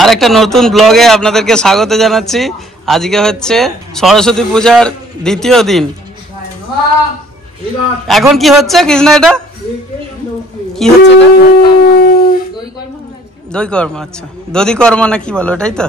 আর একটা নতুন ব্লগে আপনাদেরকে স্বাগত জানাচ্ছি। আজকে হচ্ছে সরস্বতী পূজার দ্বিতীয় দিন। এখন কি হচ্ছে কৃষ্ণা? এটা কি হচ্ছে? দই কর্ম। আচ্ছা, দধি কর্ম না কি বলো, এটাই তো।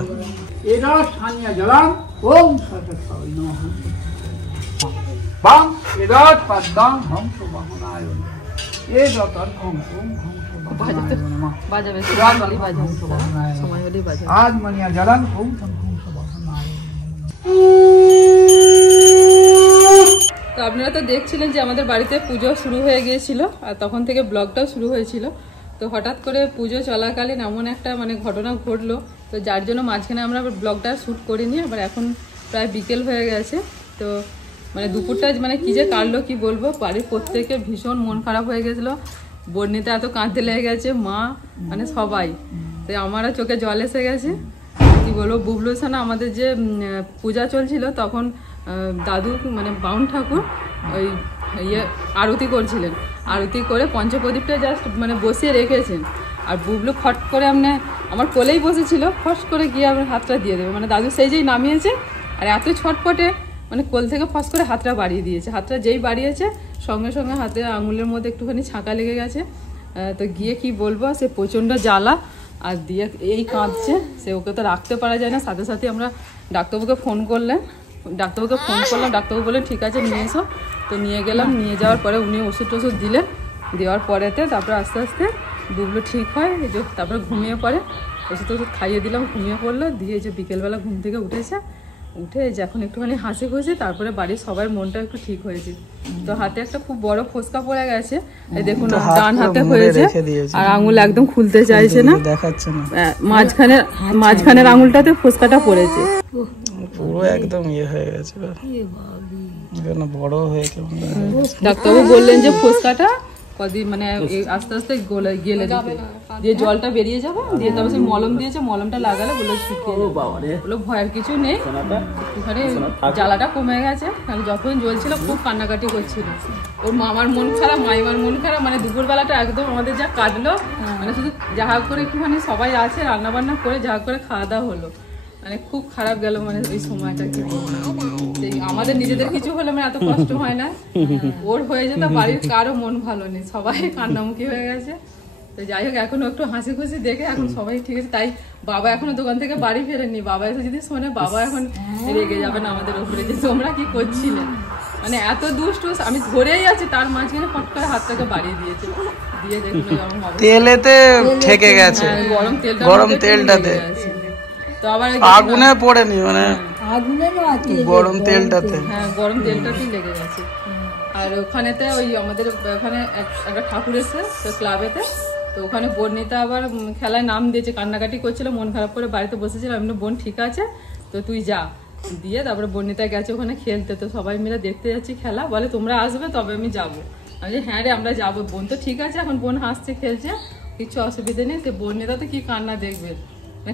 তো আপনারা তো দেখছিলেন যে আমাদের বাড়িতে পুজো শুরু হয়ে গিয়েছিল, আর তখন থেকে ব্লগটাও শুরু হয়েছিল। তো হঠাৎ করে পুজো চলাকালীন এমন একটা ঘটনা ঘটলো, তো যার জন্য মাঝখানে আমরা ব্লগটা শ্যুট করিনি। আবার এখন প্রায় বিকেল হয়ে গেছে। তো দুপুরটা কি যে কাটলো কি বলবো। বাড়ির প্রত্যেকের ভীষণ মন খারাপ হয়ে গেছিলো। বর্ণিতে এত কাঁদতে লেগে গেছে, মা সবাই। তো আমারও চোখে জল এসে গেছে। কি বলবো, বুবলুসানা আমাদের যে পূজা চলছিল তখন দাদু বাউন ঠাকুর ওই আরতি করছিলেন। আরতি করে পঞ্চপ্রদীপটা জাস্ট বসিয়ে রেখেছেন। আর বুবলু ফট করে আমার কোলেই বসেছিল, ফট করে গিয়ে আমার হাতটা দিয়ে দেবে। দাদু সেই যেই নামিয়েছে, আর এত ছটপটে কোল থেকে ফস করে হাতটা বাড়িয়ে দিয়েছে। হাতটা যেই বাড়িয়েছে সঙ্গে সঙ্গে হাতে আঙুলের মধ্যে একটুখানি ছাঁকা লেগে গেছে। তো গিয়ে কি বলবো, সে প্রচণ্ড জ্বালা। আর দিয়ে এই কাঁদছে, সে ওকে তো রাখতে পারা যায় না। সাথে সাথে আমরা ডাক্তারবাবুকে ফোন করলাম। ডাক্তারবাবু বললেন ঠিক আছে নিয়ে এসো। তো নিয়ে গেলাম। নিয়ে যাওয়ার পরে উনি ওষুধ টষুধ দিলেন। দেওয়ার পরেতে তারপরে আস্তে আস্তে বুবলু ঠিক হয়। যে তারপরে ঘুমিয়ে পড়ে। ওষুধ টষুধ খাইয়ে দিলাম, ঘুমিয়ে পড়লো। দিয়ে যে বিকেলবেলা ঘুম থেকে উঠে যখন একটুখানি হাসি খুশি। তারপরে বাড়ির সবার মনটা একটু ঠিক হয়েছে। তো হাতে একটা খুব বড় ফোসকা পড়ে গেছে, এই দেখুন ডান হাতে হয়েছে। আর আঙুল একদম খুলতে চাইছে না, দেখাচ্ছে না। মাঝখানের আঙুলটাতে ফোসকাটা পড়েছে, পুরো একদম ইয়ে হয়ে গেছে, বড় হয়ে গেছে। ডাক্তারবাবু বললেন যে ফোসকাটা কদিন আস্তে আস্তে গেলে দিয়ে জলটা বেরিয়ে যাবে। দিয়ে তারপর সেই মলম দিয়েছে, মলমটা লাগালে বলে শুকিয়ে যাবে। বলে ভয়ের কিছু নেই, একটুখানি জ্বালাটা কমে গেছে। যখন জ্বলছিল খুব কান্নাকাটি করছিল। ওর মামার মন খারাপ, মাইমার মন খারাপ। দুপুরবেলাটা একদম আমাদের যা কাটলো, শুধু যাহা করে একটুখানি সবাই আছে, রান্না বান্না করে যাহা করে খাওয়া দাওয়া হলো। খুব খারাপ গেল এই সময়টা। কি আমাদের নিজেদের কিছু হলে এত কষ্ট হয় না, ওর হয়ে যেত। বাড়ির কারো মন ভালো নেই, সবাই কান্নামুখী হয়ে গেছে। তো যাই হোক, এখনো একটু হাসি খুশি দেখে এখন সবাই ঠিক আছে। তাই বাবা এখনো দোকান থেকে বাড়ি ফেরেননি। বাবা এসে যদি শোনে, বাবা এখন রেগে যাবেন আমাদের উপরে যে তোমরা কি করছিলে। এত দুষ্টু, আমি ধরেই আছি, তার মাঝখানে ফট করে হাতটাকে বাড়িয়ে দিয়েছে। দিয়ে দেখুন তেলেতে ঠেকে গেছে, গরম তেলটাতে। তো আবার আগুনে পড়েনি, গরম তেলটাতে। হ্যাঁ, গরম তেলটাতেই লেগে গেছে। আর ওখানেতে ওই আমাদের ওখানে একটা ঠাকুর এসে ক্লাবেতে, তো ওখানে বর্ণিতা আবার খেলায় নাম দিয়েছে। কান্নাকাটি করছিল, মন খারাপ করে বাড়িতে বসেছিল। আমি বোন ঠিক আছে, তো তুই যা। দিয়ে তারপরে বর্ণিতা গেছে ওখানে খেলতে। তো সবাই মিলে দেখতে যাচ্ছি খেলা। বলে তোমরা আসবে তবে আমি যাবো। আমি যে হ্যাঁ রে আমরা যাবো। বোন তো ঠিক আছে, এখন বোন হাসছে খেলছে, কিছু অসুবিধা নেই। সে বর্ণিতা তো কি কান্না দেখবে,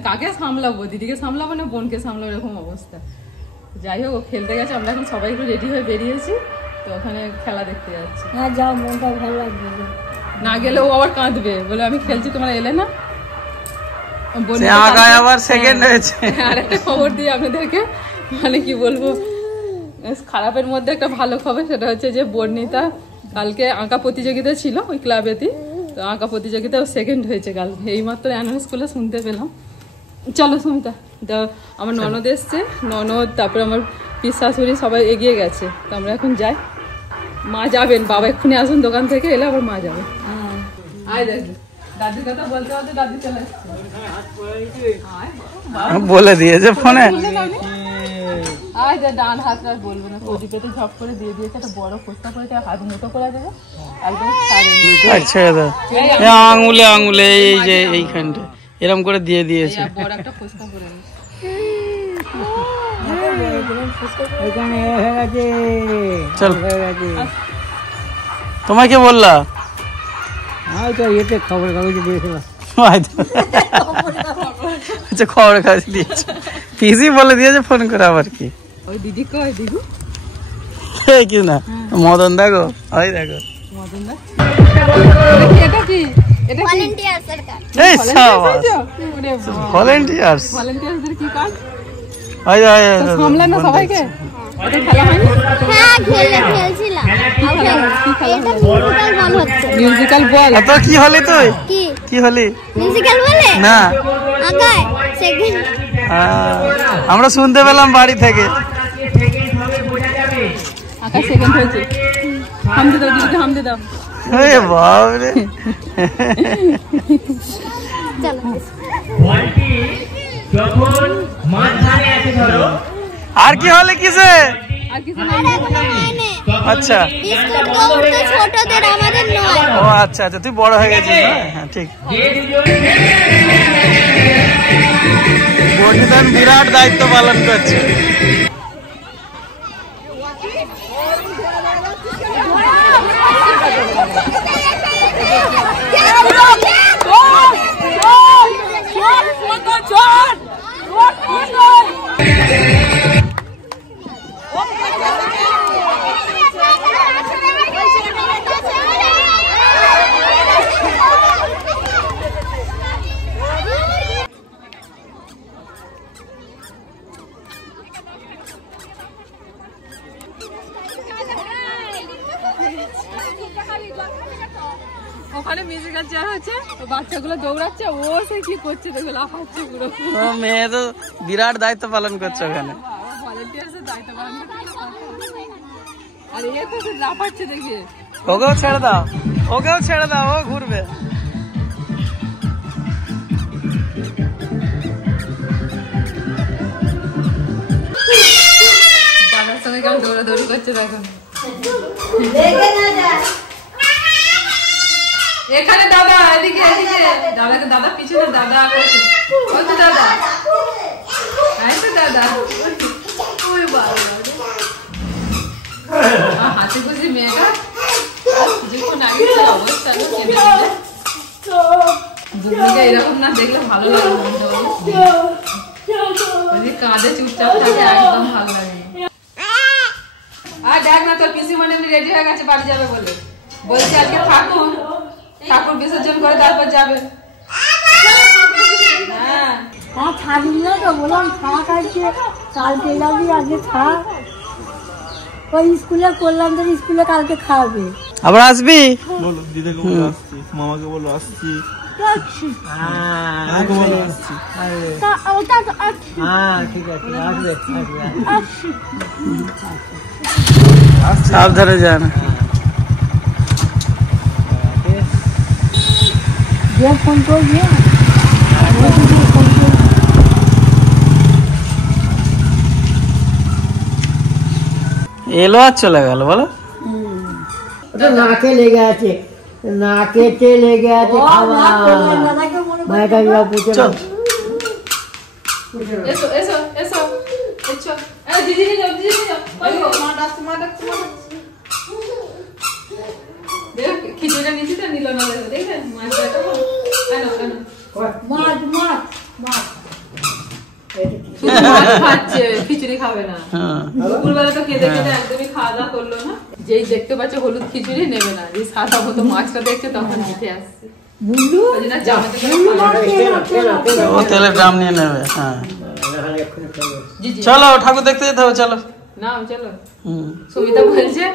কাকে সামলাবো, দিদিকে সামলাবো না বোনকে সামলাবো, এরকম অবস্থা। যাই হোক, ও খেলতে গেছে। আমরা এখন সবাই একটু রেডি হয়ে বেরিয়েছি, তো ওখানে খেলা দেখতে যাচ্ছি। যাও, মনটা ভালো লাগবে। না গেলে ও আবার কাঁদবে, বলে আমি খেলছি তোমরা এলে না। আর একটা খবর দিই আপনাদেরকে, কি বলবো, খারাপের মধ্যে একটা ভালো খবর। সেটা হচ্ছে যে বর্ণিতা কালকে আঁকা প্রতিযোগিতা ছিল ওই ক্লাবেতে। তো আঁকা প্রতিযোগিতাও সেকেন্ড হয়েছে কাল। এইমাত্র অ্যানাউন্স করলে শুনতে পেলাম। চলো সুমিতা, তো আমার ননদ এসছে, ননদ তারপরে আমার পিস শাশুড়ি সবাই এগিয়ে গেছে। তো আমরা এখন যাই। মা যাবেন, বাবা এক্ষুনি আসুন দোকান থেকে, এলে আবার মা যাবে। আয় দেখ, দাদির কথা বলতে বলতে দাদি চলে আসছে, বলে দিয়েছে ফোনে। আয় যা, ডান হাতটা বলবে না, প্রদীপেতে ঝপ করে দিয়ে দিয়েছে। একটা বড় ফোসকা করে হাত মুঠো করে দেবে একদম। আচ্ছা, আঙুলে আঙুলে এই যে এইখানটা এরকম করে দিয়ে দিয়েছে। বড় একটা ফোসকা করে চল, তোমাকে বললা খবর কাগজে দিয়েছিলাম। আচ্ছা, খবর কাগজ দিয়েছে, পিসি বলে দিয়েছে ফোন করে। আবার কি ওই দিদি কয়, দিদি কি না, মদন দেখো, ওই দেখো মদন দা। এটা কি এটা কি ভলান্টিয়ার্সের কাজ। এই সাবাস ওরে বাবা, ভলান্টিয়ার্স ভলান্টিয়ারদের কি কাজ? ওই তো সামলান না সবাইকে? এটা খেলা হয় না? হ্যাঁ খেলছিলাম। এটা মিউজিক্যাল বল হচ্ছে। মিউজিক্যাল বল। তো কি হলি তুই কি কি হলি মিউজিক্যাল বলে? না আগায় সেকেন্ড। আমরা শুনতে পেলাম বাড়ি থেকে। আকাশ সেকেন্ড হয়েছে। হামদে দাও দিদি, হামদে দাও। এ বাবরে চলো বলটি যখন মাঝখানে আছে ধরো, আর কি হলে কিসে আর কিছু আর এখনো হয়নি। আচ্ছা বিস্কুট দৌড় তো ছোটদের, আমাদের নয়। ও আচ্ছা আচ্ছা তুই বড় হয়ে গেছিস না? হ্যাঁ ঠিক। যে দুজন বর্ণিদান বিরাট দায়িত্ব পালন করছে। ওখানে মিউজিক্যাল চেয়ার হচ্ছে, বাচ্চাগুলো দৌড়াচ্ছে, ও সে কি করছে দেখো, লাফাচ্ছে পুরো। ও মেয়ে তো বিরাট দায়িত্ব পালন করছে ওখানে। ভলান্টিয়ার্সের দায়িত্ব পালন করছে। আর এ তো সে লাফাচ্ছে দেখে। ওকেও ছেড়ে দাও, ওকেও ছেড়ে দাও, ও ঘুরবে। দাদার সঙ্গে কেমন দৌড়াদৌড়ি করছে দেখো। এখানে দাদা, এদিকে এদিকে দাদাকে, দাদা পিছনে, দাদা করছে। ওই তো দাদা, এই তো দাদা। ওই বাবা, হাসি খুশি মেয়েটা। কিছুক্ষণ আগে কি অবস্থা, বুবলিকে এরকম না দেখলে ভালো লাগে না। যদি কাঁধে চুপচাপ থাকে একদম ভালো লাগে না। আর দেখ না, তোর পিসি মানে রেডি হয়ে গেছে বাড়ি যাবে বলে। বলছি আজকে থাকুন, ঠাকুর বিসর্জন করে তারপর যাবে। হ্যাঁ থাকবি না তো, বললাম থাক আজকে, কালকে যাবি, আজকে থাক। ওই স্কুলে করলাম, তোর স্কুলে কালকে খাওয়াবে। আবার আসবি? বলো দিদাকে বলো আসছি, মামাকে বলো আসছি, আমাকে বলো আসছি। ঠিক আছে, আসবে সাবধানে যান। যে ফোন করবি। এলো আর চলে গেল বলো। ওটা নাকে লেগে আছে, নাকেতে লেগে আছে। মায়ের কাছে পুজো। চল এসো এসো এসো এসো। দিদি যাও, দিদি যাও। মা ডাকছে, মা ডাকছে, মা ডাকছে। দেখ খিচুড়িটা নিচে তো নিল না, দেখো দেখেন মাছটা। আনো আনো মাছ মাছ মাছ শুধু মাছ খাচ্ছে, খিচুড়ি খাবে না। হ্যাঁ দুপুরবেলা তো কেঁদে কেঁদে একদমই খাওয়া দাওয়া করলো না। যেই দেখতে পাচ্ছে হলুদ খিচুড়ি নেবে না, যে সাদা মতো মাছটা দেখছে তখন জিতে আসছে। বুঝলু ওই জন্য চামচে করে ও তেলের দাম নিয়ে নেবে। হ্যাঁ জি জি চলো ঠাকুর দেখতে যেতে হবে, চলো। নাও চলো। হুম সুমিতা বলছে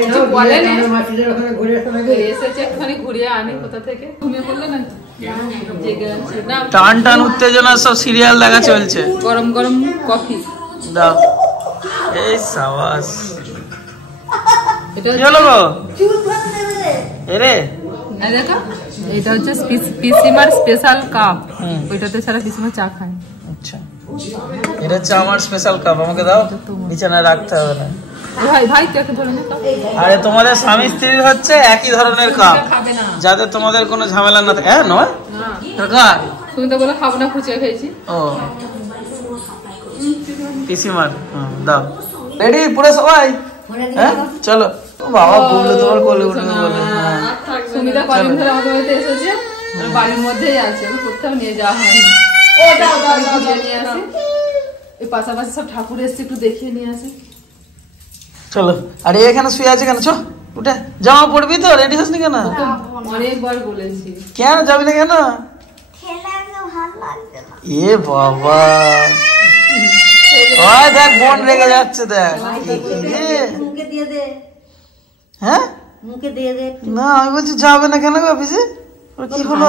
কিছু বলেনি, এসেছে একটুখানি ঘুরিয়ে আনি কোথা থেকে। ঘুমিয়ে পড়লো না জেগে আছে না। টান টান উত্তেজনা, সব সিরিয়াল দেখা চলছে। গরম গরম কফি দাও। এই সাবাস। এটা কি হলো গো? এরে এই দেখো, এটা হচ্ছে পিসিমার স্পেশাল কাপ। ওইটাতে ছাড়া পিসিমার চা খায়। আচ্ছা, এটা হচ্ছে আমার স্পেশাল কাপ, আমাকে দাও, বিছানায় রাখতে হবে না। ভাই ভাই কাকে ধরে নে কাপ। আরে তোমাদের স্বামী স্ত্রীর হচ্ছে একই ধরনের কাপ, খাবে না, যাতে তোমাদের কোনো ঝামেলা না থাকে। হ্যাঁ নয় কাকা, তুমি তো বলে খাবো না, খুঁচিয়ে খেয়েছি। ও পিসিমার। দাও। রেডি পুরো সবাই? হ্যাঁ চলো। ও বাবা বললো তোমার কোলে উঠবে বলে। হ্যাঁ সুমিতা কদিন ধরে আমাদের বাড়িতে এসেছে, বাড়ির মধ্যেই আছে, আমি কোথাও নিয়ে যাওয়া হয়নি। ঘুরিয়ে নিয়ে আসি, এই পাশাপাশি সব ঠাকুর এসছে, একটু দেখিয়ে নিয়ে আসি। চলো। আর এখানে শুয়ে আছে কেন? চো উঠে জামা পড়বি তো? রেডি হসনি কেন? অনেকবার বলেছি। কেন যাবি না কেন? এ বাবা, ওই দেখ বোন রেগে যাচ্ছে, দেখ। হ্যাঁ না, আমি বলছি যাবে না কেন অফিসে? কি হলো?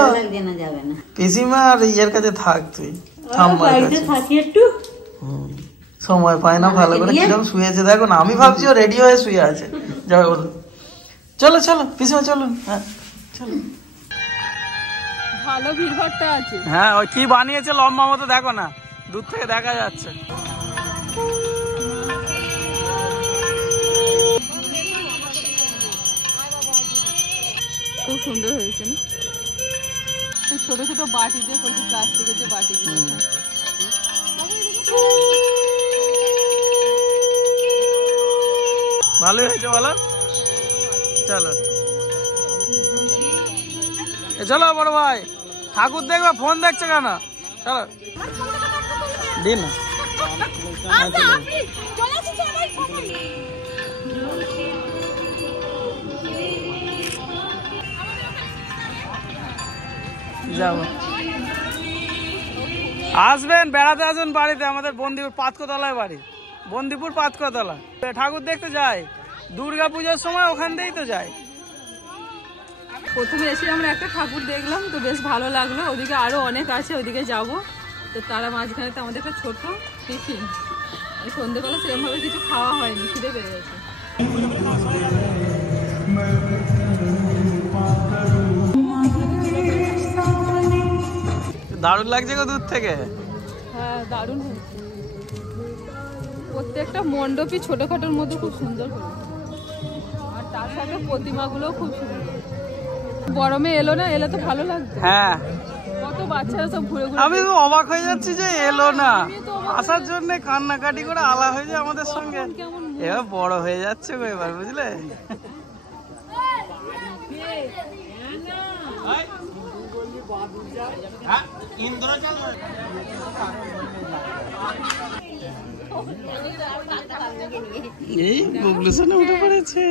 পিসিমা আর ইয়ের কাছে থাক, তুই ঠাম্মার কাছে সময় পায় না ভালো করে। কিরকম শুয়েছে দেখো না, আমি ভাবছি ও রেডি হয়ে শুয়ে আছে। যাবে বলো, চলো চলো পিসিমা চলো। হ্যাঁ চলো। ভালো ভিড়ভাড়টা আছে। হ্যাঁ, ওই কি বানিয়েছে লম্বা মতো, দেখো না, দূর থেকে দেখা যাচ্ছে। খুব সুন্দর হয়েছে না? ছোট ছোট বাটি দিয়ে করছে, প্লাস্টিকের যে বাটিগুলো। ভালোই হয়েছে বলো। চলো চলো বড় ভাই, ঠাকুর দেখবে, ফোন দেখছো কেন? চলো দিন না। যাবো, আসবেন বেড়াতে, আসবেন বাড়িতে। আমাদের বন্দিপুর পাতকতলায় বাড়ি, বন্দিপুর পাতকতলা। ঠাকুর দেখতে যাই দুর্গা পুজোর সময়, ওখান দিয়েই তো যাই। প্রথমে এসে আমরা একটা ঠাকুর দেখলাম, তো বেশ ভালো লাগলো। ওদিকে আরো অনেক আছে, ওদিকে যাব। তো তারা মাঝখানে তো আমাদের একটা ছোট টিফিন, সন্ধ্যেবেলা সেরকম ভাবে কিছু খাওয়া হয়নি, খিদে পেয়ে গেছে। দারুণ লাগছে গো দূর থেকে। হ্যাঁ দারুণ হয়েছে। প্রত্যেকটা মণ্ডপই ছোটখাটোর মধ্যে খুব সুন্দর করেছে, আর তার সাথে প্রতিমাগুলো খুব সুন্দর। গরমে এলো না, এলে তো ভালো লাগবে। হ্যাঁ, কত বাচ্চারা সব ঘুরে ঘুরে। আমি তো অবাক হয়ে যাচ্ছি যে এলো না, আসার জন্য কান্নাকাটি করে আলা হয়ে যায় আমাদের সঙ্গে। এবার বড় হয়ে যাচ্ছে গো এবার, বুঝলে? এই গুগলু সোনা উঠে পড়েছে।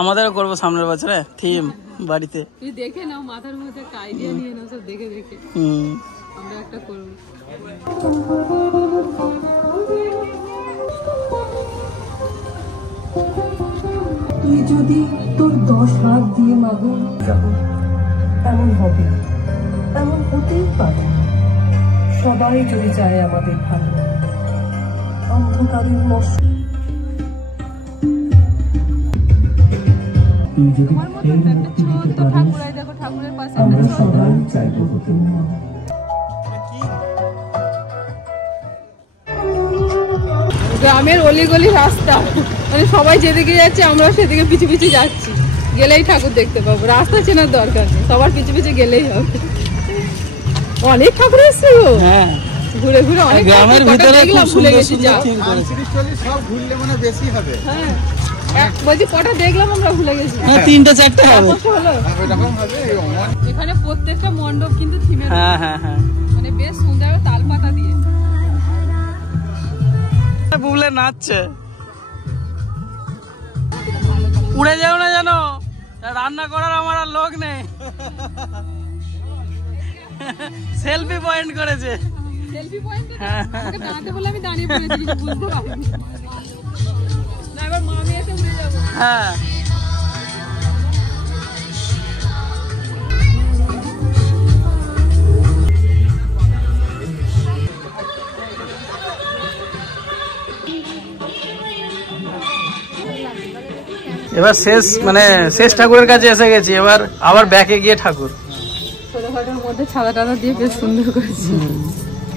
আমাদেরও করবো সামনের বছরে থিম বাড়িতে। তুই দেখে নাও, মাথার মধ্যে একটা আইডিয়া নিয়ে নাও, সব দেখে দেখে আমরা একটা করবো। তুই যদি তোর 10 হাত দিয়ে মাগো যাবো, এমন হবে, এমন হতেই পারে। সবাই যদি চায় আমাদের ভালো, অন্ধকারের মশা তুই যদি ফের মুক্তি দিতে পারিস, আমরা সবাই চাইবো হতে। গ্রামের অলিগলি রাস্তা, মানে সবাই যেদিকে যাচ্ছে আমরাও সেদিকে পিছু পিছু যাচ্ছি। গেলেই ঠাকুর দেখতে পাবো, রাস্তা চেনার দরকার নেই, সবার পিছু পিছু গেলেই হবে। অনেক ঠাকুর এসছে গো। হ্যাঁ, ঘুরে ঘুরে অনেক গ্রামের ভিতরে ভুলে গেছি। সব ঘুরলে মানে বেশি হবে। হ্যাঁ বলছি কটা দেখলাম আমরা, ভুলে গেছি। হ্যাঁ 3টে 4টে হবে। এখানে প্রত্যেকটা মণ্ডপ কিন্তু থিমের। হ্যাঁ হ্যাঁ হ্যাঁ, মানে বেশ সুন্দর তাল পাতা দিয়ে বুবলে নাচছে। উড়ে যাও না জানো, রান্না করার আমার আর লোক নেই। সেলফি পয়েন্ট করেছে। Selfie point? হ্যাঁ, আমাকে দাঁড়াতে বলে আমি দাঁড়িয়ে পড়েছি, কিছু বুঝতে পারিনি। না এবার মামি এসে উড়ে যাবো। হ্যাঁ এবার শেষ, মানে শেষ ঠাকুরের কাছে এসে গেছি। এবার আবার ব্যাকে গিয়ে ঠাকুর ছোটখাটোর মধ্যে ছাদা টাদা দিয়ে বেশ সুন্দর করেছি,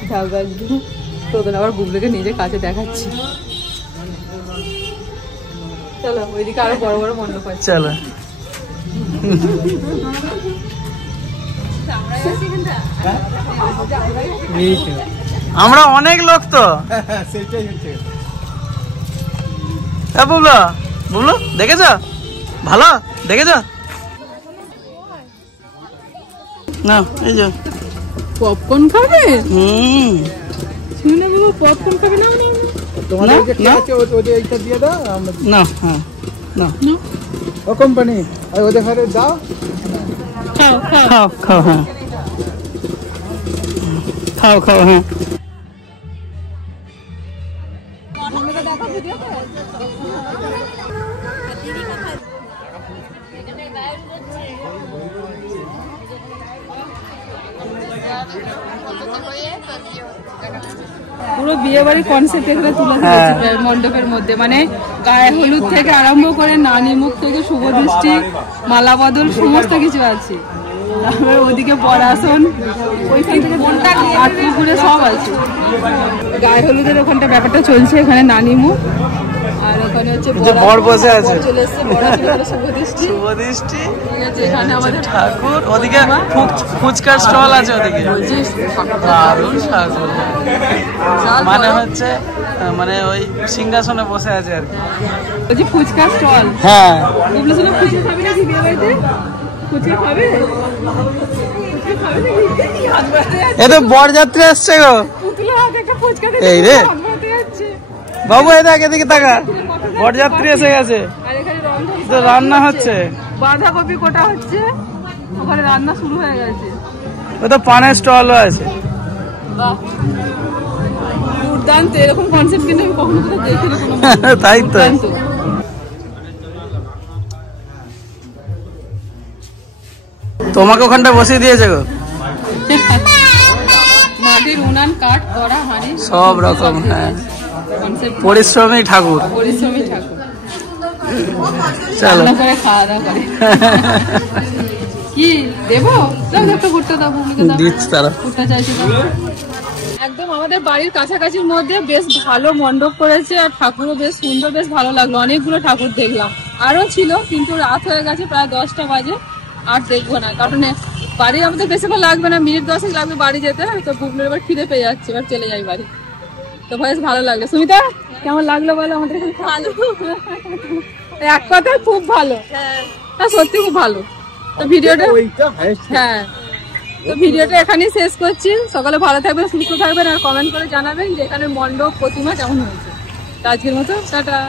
ঝাউ গাছ দিয়ে। তোদের আবার বুবলুকে নিজে কাছে দেখাচ্ছি। চলো ওইদিকে আরো বড় বড় মণ্ডপ আছে। চলো আমরা অনেক লোক তো। বুবলু বুবলু দেখেছ, ভালো দেখেছ না? এই যে পপকর্ন খাবে। শুনে বাবা পপকর্ন খাবে না? তোমাদের যে কে আছে ওদের এইটা দিয়ে দাও আমরা না হ্যাঁ না ও কোম্পানি আর ওদের ঘরে দাও খাও খাও খাও খাও হ্যাঁ খাও খাও হ্যাঁ পুরো বিয়ে বাড়ির কনসেপ্ট এখানে তুলে ধরেছে মণ্ডপের মধ্যে, মানে গায়ে হলুদ থেকে আরম্ভ করে নানি মুখ থেকে শুভ দৃষ্টি, মালা বদল সমস্ত কিছু আছে। তারপরে ওদিকে বরাসন, ওইখান থেকে আটপুকুরে সব আছে। গায়ে হলুদের ওখানটা ব্যাপারটা চলছে, এখানে নানি মুখ আর ওখানে হচ্ছে বর বসে আছে, চলে এসছে বরাসন শুভ দৃষ্টি। ঠিক আছে, এখানে আমাদের ঠাকুর, ওদিকে ফুচকার স্টল আছে, ওদিকে দারুণ ঠাকুর, মানে হচ্ছে মানে ওই সিংহাসনে বসে আছে আর কি। বলছি ফুচকা স্টল, হ্যাঁ ফুচকা খাবি নাকি বিয়ে বাড়িতে? ফুচকা খাবে? এ তো বরযাত্রী আসছে গো, এই রে বাবু এদিকে তাকা, বরযাত্রী এসে গেছে, তো রান্না হচ্ছে, বাঁধাকপি কোটা হচ্ছে, ওখানে রান্না শুরু হয়ে গেছে। ও তো পানের স্টলও আছে। দুর্দান্ত, এরকম কনসেপ্ট কিন্তু আমি কখনো কোথাও দেখিনি। তাই তো, তোমাকে ওখানটা বসিয়ে দিয়েছে গো, মাটির উনান, কাঠ, কড়া, হাঁড়ি সব রকম। হ্যাঁ, পরিশ্রমী ঠাকুর, পরিশ্রমী ঠাকুর। চলো করে খাওয়া দাওয়া করে কি দেবো, ঘুরতে দাও, দিচ্ছি তারা ঘুরতে চাইছি। একদম আমাদের বাড়ির কাছাকাছির মধ্যে বেশ ভালো মণ্ডপ করেছে, আর ঠাকুরও বেশ সুন্দর, বেশ ভালো লাগলো। অনেকগুলো ঠাকুর দেখলাম, আরো ছিল কিন্তু রাত হয়ে গেছে, প্রায় 10টা বাজে, আর দেখবো না, কারণ বাড়ি আমাদের বেশিক্ষণ লাগবে না, মিনিট 10 লাগবে বাড়ি যেতে। তো বুবলুর এবার খিদে পেয়ে যাচ্ছে, এবার চলে যাই বাড়ি। তো বেশ ভালো লাগলো। সুমিতা কেমন লাগলো বলো? আমাদের ভালো, এক কথায় খুব ভালো, হ্যাঁ সত্যি খুব ভালো। তো ভিডিওটা, হ্যাঁ তো ভিডিওটা এখানেই শেষ করছি। সকালে ভালো থাকবেন, সুস্থ থাকবেন, আর কমেন্ট করে জানাবেন যে এখানে মণ্ডপ প্রতিমা কেমন হয়েছে। তো আজকের মতো টাটা।